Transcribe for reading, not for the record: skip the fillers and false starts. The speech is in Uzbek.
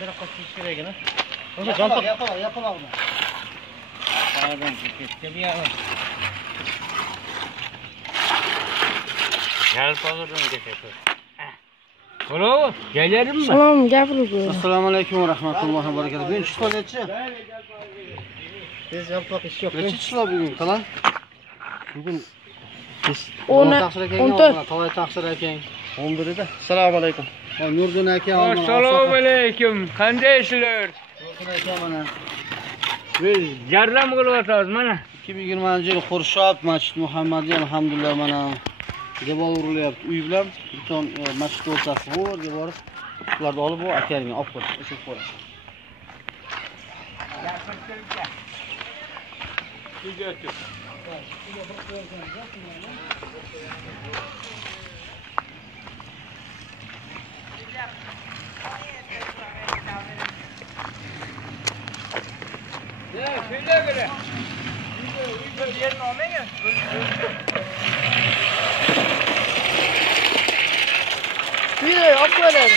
Kadar kaçış gereğine. Yapalım. Pardon, gitti bir yana. Gel pardon geçelim. Alo, gelelim mi? Tamam, gapirib. Assalomu alaykum va rahmatullohi va barakatuh. Bugün chiqib nechi? Biz yapmak iş yok. Nechi chiqib bugün qalan? Bugün biz 14. Tavay taqsir ekan. 11'de. Assalomu alaykum. Nurdin aka. Assalomu alaykum. Qandaysizlar? Nurdin aka mana. Biz jarram qilyapmiz mana. 2020-yil Xurshod Masjid Muhammadiy alhamdulillah mana devor urilyapti. Uy bilan butun masjid o'rtasi bo'rga borib, ularni olib bu akademiya olib qo'ydi. O'sha qo'yadi. Video yapmayalım.